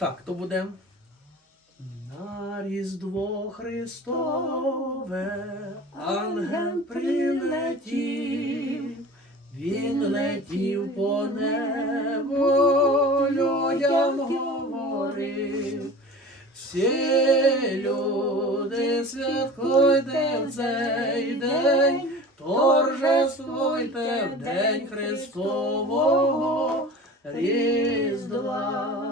Так, то буде. На Різдво Христове ангел прилетів, він летів по небу, людям говорив. Всі люди святкуйте в цей день, торжествуйте в день Христового Різдва.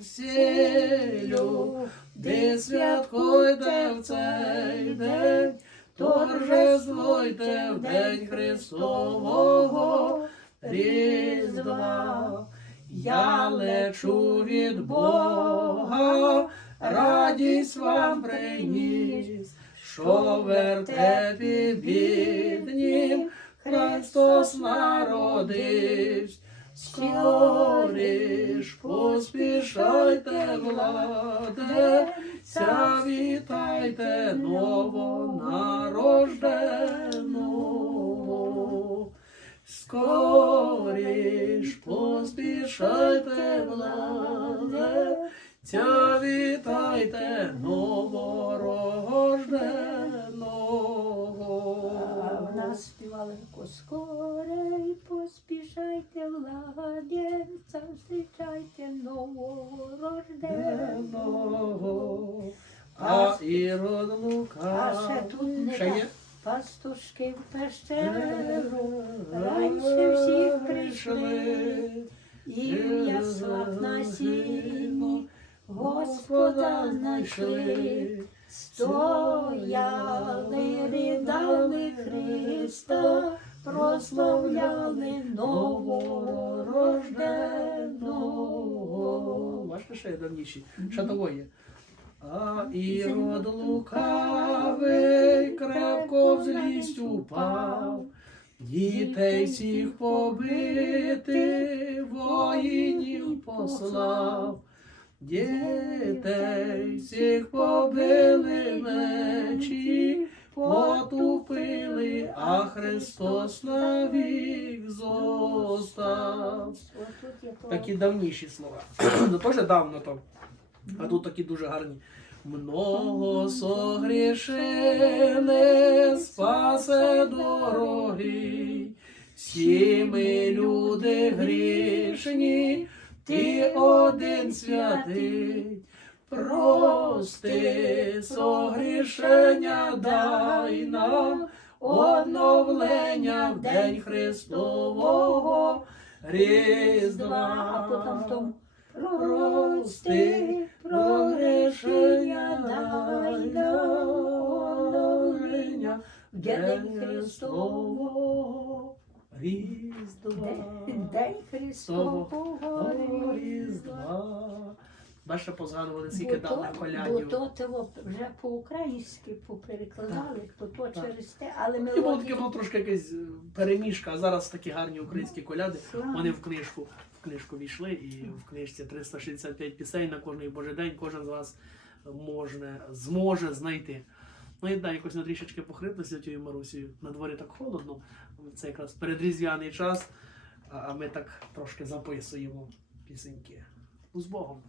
Всі люди святкуйте в цей день, торжествуйте в день Христового Різдва. Я лечу від Бога, радість вам приніс, що вертепі біднім Христос народився. Скоріш поспішайте, владе, ся вітайте новонароджену. Скоріш поспішайте, владе, ця вітайте А новорожденого. в нас співали скорей, зустрічайте новорожденого. А Ірод Лука. А ще тут не Ще є? Пастушки в пещеру, раніше всіх прийшли, і в яслах на сіні Господа знайшли. Стояли, ридали Христа, прославляли новорожденого. Бачите, ще є давніші. Є. А Ірод лукавий крепко в злість упав, дітей всіх побити, воїнів послав. Дітей всіх побили мечі, потупили, а Христос навік зостав. Такі давніші слова. Ну теж давно то. А тут такі дуже гарні. Много согрішили, спасе дорогий. Всі ми люди грішні, ти один святий. Прости согрішення дай нам, одновлення в день Христового Різдва. Прости, прогрішення дай нам оновлення в день Христового. Різдва. День- Христового Різдва. Бачите, позгадували, скільки Бо дали то, бо колядів. то того вже по-українськи поперекладали, то то через те, але І було таке було трошки якась е, переміжка, а зараз такі гарні українські коляди. Слава. Вони в книжку, в книжку війшли, і в книжці 365 пісень на кожний божий день. Кожен з вас можне, зможе знайти. Ну і да, якось на трішечки похрипли святою Марусією. На дворі так холодно. Це якраз передріздвяний час, а ми так трошки записуємо пісеньки. Ну, з Богом.